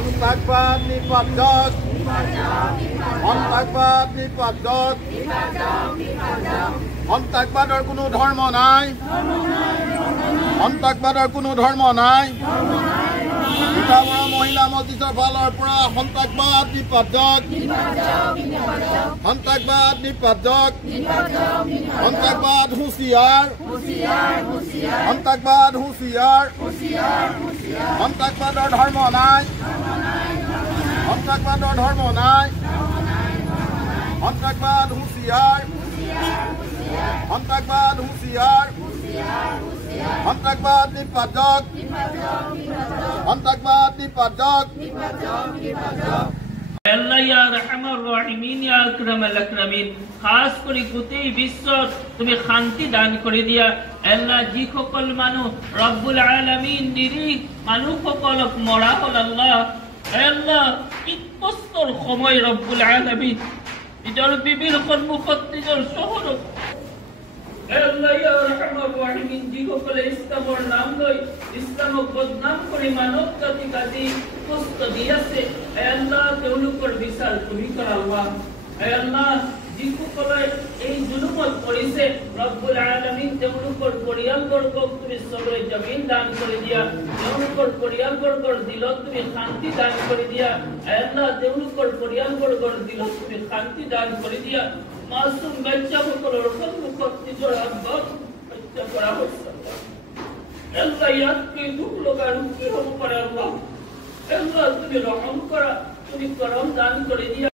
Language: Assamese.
সন্ত্ৰাসবাদ নিপাতক সন্ত্ৰাসবাদ নিপাতক সন্ত্ৰাসবাদৰ কোনো ধৰ্ম নাই সন্ত্ৰাসবাদৰ কোনো ধৰ্ম নাই সীতাবড় মহিলা মছজিদৰ ফালৰ পৰা সন্ত্ৰাসবাদ নিপাতক সন্ত্ৰাসবাদ নিপাতক সন্ত্ৰাসবাদ হুঁচিয়াৰ সন্ত্ৰাসবাদ হুঁচিয়াৰ সন্ত্ৰাসবাদৰ ধৰ্ম নাই সন্ত্ৰাসবাদৰ ধৰ্ম নাই সন্ত্ৰাসবাদ হুঁচিয়াৰ সন্ত্ৰাসবাদ হুঁচিয়াৰ সন্ত্ৰাসবাদ নিপাতক সন্ত্ৰাসবাদ নিপাতক আল্লাহ ইয়া ৰহমান ৰহিমিন ইয়া আকৰামাল আকৰামিন খাস কৰি গোটেই বিশ্বত তুমি শান্তি দান কৰি দিয়া আল্লাহ যি সকল মানুহ ৰব্বুল আলামিন নিৰিখ মানুহসকলক মৰা হল আল্লাহ কষ্টৰ সময় ৰব্বুল আলামিন নিজৰ বিবিৰ সন্মুখত নিজৰ চহৰত আল্লাহ ইয়া ৰহমান ৰহিমিন যি সকলে ইছলামৰ নাম লৈ ইছলামক বদনাম কৰি মানৱ জাতিক আজি কষ্ট দি আছে আল্লাহ তেওঁলোকৰ বিচাৰ তুমি কৰাবা আল্লাহ যি সকলে এই জুলুমত পৰিছে ৰব্বুল আলামিন তেওঁলোকৰ পৰিয়ালবৰ্গক তুমি সবৰে জমিন দান কৰি দিয়া তেওঁলোকৰ পৰিয়ালবৰ্গৰ দিলত তুমি শান্তি দান কৰি দিয়া আল্লাহ তেওঁলোকৰ পৰিয়ালবৰ্গৰ দিলত তুমি শান্তি দান কৰি দিয়া মাসুম বাচ্চাসকলৰ সন্মুখত নিজৰ আব্বাক হত্যা কৰা হৈছে আল্লাহ ইয়াতকৈ দুখ লগা ৰূপ কি হ'ব পাৰে আল্লাহ তুমি ৰহম কৰা তুমি কৰম দান কৰি দিয়া